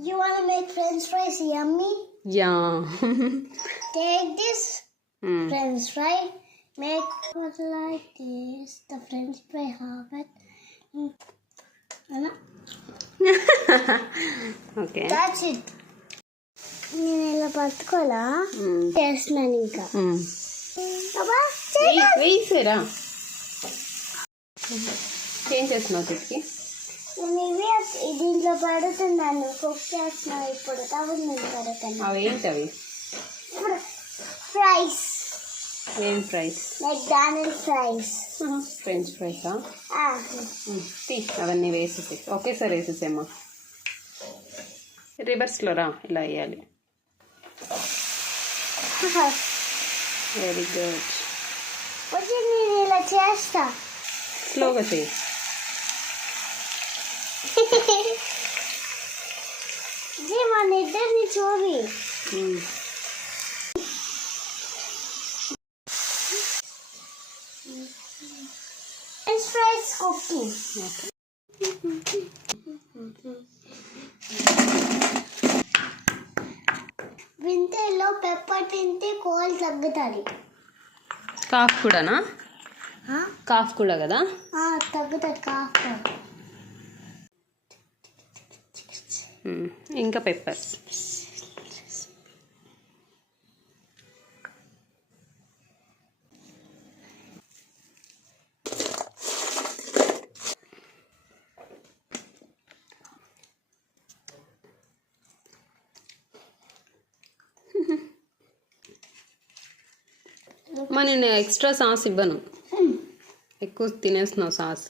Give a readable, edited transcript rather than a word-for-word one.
You want to make French fries yummy? Yeah. Take this French fry, make it like this. The French fry half it. Okay. That's it. నేను ఇలా పట్టుకోలా చేస్తున్నాను ఇంకా వేసారా ఏం చేస్తున్నావు తిప్పి నేను ఇవి దీంట్లో పడుతున్నాను కుక్ చేస్తున్నాను ఇప్పుడు తవ్వుడు నేను పడుతున్నాను అవి ఏంటవి ఫ్రైస్ ఏం ఫ్రైస్ మెక్డానల్డ్ ఫ్రైస్ ఫ్రెంచ్ ఫ్రైసా అవన్నీ వేసేసి ఒకేసారి వేసేసేమ్మా రివర్స్లో రా ఇలా వేయాలి వెరీ గుడ్ వచ్చి నేను ఇలా చేస్తా స్లోగా చేయి మన ఇద్దరిని చూవి French fries cooking. వింటర్లో పెప్పర్ తింటే కోల్డ్ తగ్గుతుంది కాఫ్ కూడానా కాఫ్ కూడా కదా తగ్గుతుంది కాఫ్ ఇంకా పెప్పర్ నేను ఎక్స్ట్రా సాస్ ఇవ్వను ఎక్కువ తినేస్తున్నావు సాస్